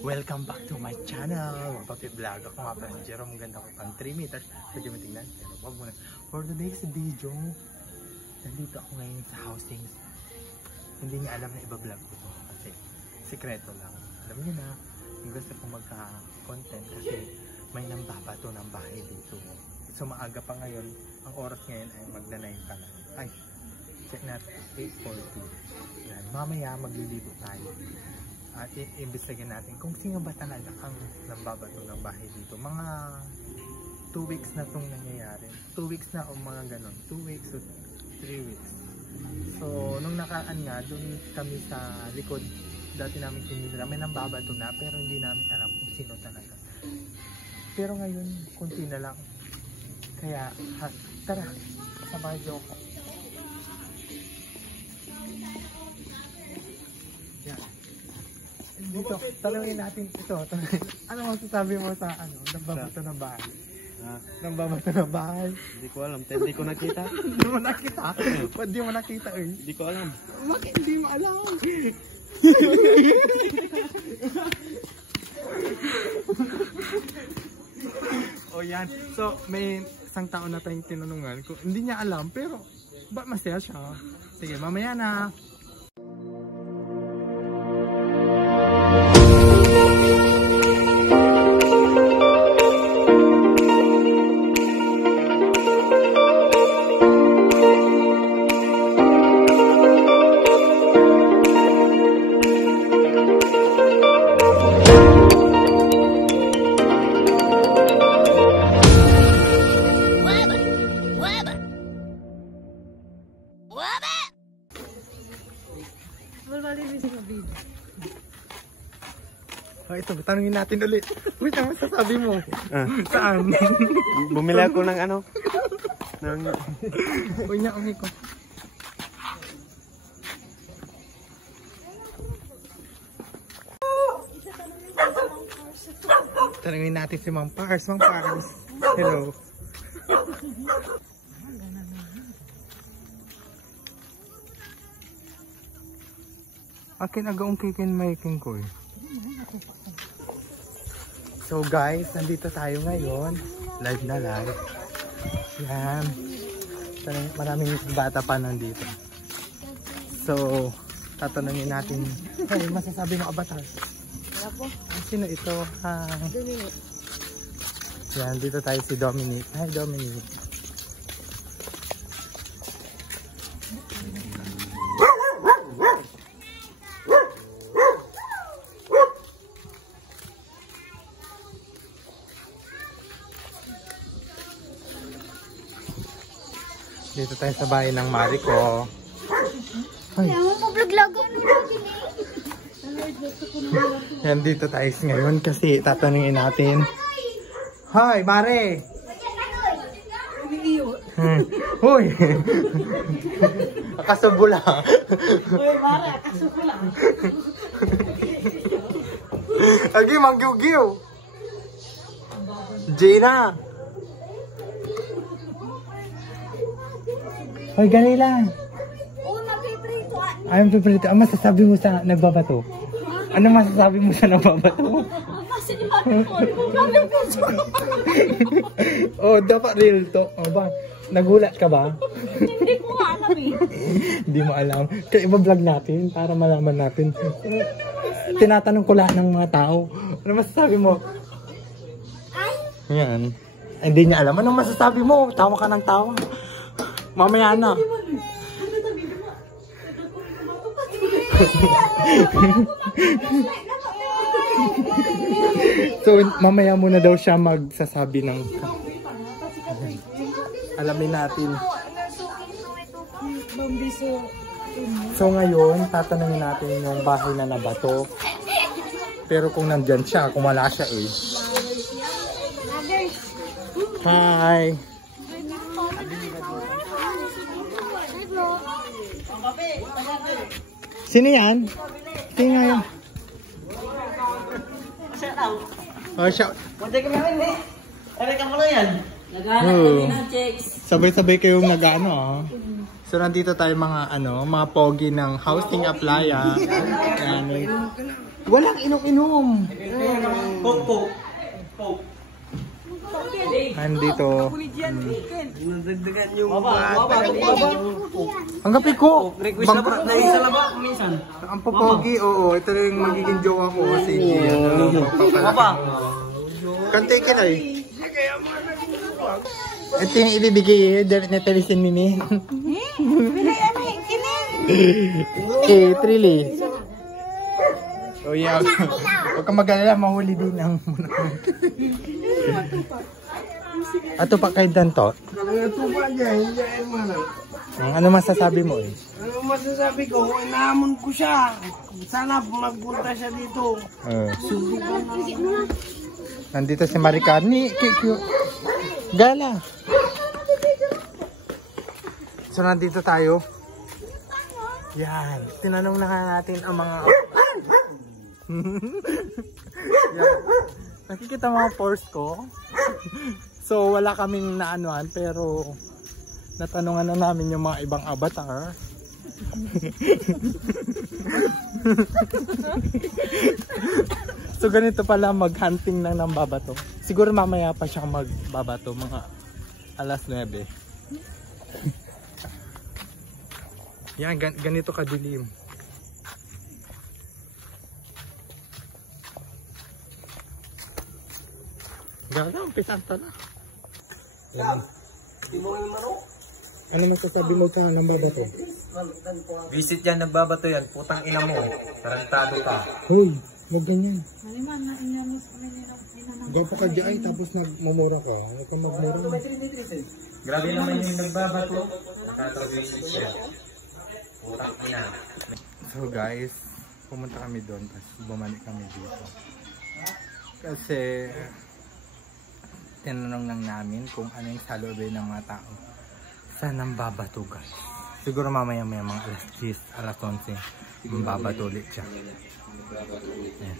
Welcome back to my channel. Magpapi-vlog ako nga pa. Jerome, ganda ko pang 3 meters. Pwede mo tingnan. Pero wag muna. For today's video, nandito ako ngayon sa housing. Hindi niya alam na iba-vlog ko to. Kasi sikreto lang. Alam niyo na, yung gusto kong magka-content kasi may nambabato ng bahay dito. So maaga pa ngayon. Ang oras ngayon ay magda-9 pa lang. Ay, check natin. 8:40. Yan. Mamaya magliligo tayo. At i-imbestigahan natin kung sino ba talaga ang nambabato ng bahay dito. Mga 2 weeks na itong nangyayari. 2 weeks na o mga ganon. 2 weeks o 3 weeks. So, nung nakaan nga, doon kami sa likod. Dati namin tinitira. May nambabato na pero hindi namin alam kung sino talaga. Pero ngayon, kunti na lang. Kaya, tara, sabay ko. Yan. Dito, tanungin natin ito. Ano masasabi mo sa nambabato ng bahay? Nambabato ng bahay? Hindi ko alam, hindi ko nakita. Hindi mo nakita? Ba't di mo nakita eh? Hindi ko alam. Bakit hindi mo alam? O yan. So, may isang taon na tayong tinanungan. Hindi niya alam, pero ba't masaya siya? Sige, mamaya na. Oh, ito, tanungin natin ulit. Wait, ano masasabi mo? Saan? Bumili ako ng ano? Uy niya, umi ko. Tanungin natin si Ma'am Pars. Ma'am Pars, hello. Akin agaong kikin making ko eh. So guys, nandito tayo ngayon. Live na live. Yan. Maraming bata pa nandito. So, tatanungin natin. Hey, masasabi mo Avatar? Wala po. Sino ito? Dominic. Yan, dito tayo si Dominic. Hi Dominic. Dito tayo sa bahay ng Mari ko. Ay. Yan, dito tayo ngayon kasi tatanungin natin. Hi, Mare! Hoy! Akasubula. Uy, Mare, akasubula. Agi, manggiw-giw. Gina! Hoy, ganila. Oo, napiprito. Ayaw piprito. Ano masasabi mo sa nagbabato? Ano masasabi mo sa nagbabato? Oh, dapat real to. Oh, ba? Nagulat ka ba? Hindi ko alam eh. Hindi mo alam. Kaya iba-vlog natin para malaman natin. Tinatanong ko lahat ng mga tao. Ano masasabi mo? Yan. Hindi niya alam. Ano masasabi mo? Tawa ka ng tawa. Mamaya na. So, mamaya muna daw siya magsasabi ng... Alamin natin. So, ngayon, tatanungin natin yung bahay na nabato. Pero kung nandyan siya, kung wala siya eh. Hi! Sino yan? Sino nga yan? Oh, siya. Sabay-sabay kayong nag-ano ah. So nandito tayo mga mga pogi ng housing applya. Yan. Walang inom-inom. Andito. Nadagdagan yung Ang gapi ko. request na ba? Naisa na ba? Minsan. Ang popogi, oo. Ito na yung magiging jowa ko. Si Gia. Kantay ka na eh. Ito yung ibibigay na television mimi. Eh, Trilly. Oh yeah. Huwag kang mag-alala, mahuli din ang ato pa kay Danto. Ito pa dyan, hindi mo na. Ano masasabi mo eh? Ano masasabi ko? Inaamon ko siya. Sana magpunta siya dito. Nandito si Maricarni. Gala. So nandito tayo. Yan. Tinanong na natin ang mga... Yan. Nakikita mga pores ko. So wala kaming naanuan pero natanungan na namin yung mga ibang avatar. So ganito pala mag-hunting lang ng babato. Siguro mamaya pa siya magbabato mga alas 9. Yan, ganito kadilim. Gala, umpisan pa na. Yan. Ano masasabi mo ka ng babato? Visit yan, nagbabato yan. Putang ina mo. Tarantado ka. Hoy, wag ganyan. Gawa pa ka dyan tapos nagmumura ka. Ano ka magmura? Grabe naman yung nagbabato. Nakatag-visit siya. Putang ina. So guys, pumunta kami doon tapos bumalik kami dito. Kasi tinanong lang namin kung ano yung salubay ng mga tao. Saan ang babato guys? Siguro mamaya may mga alas 10, alas 11 babato ulit siya. Ayan.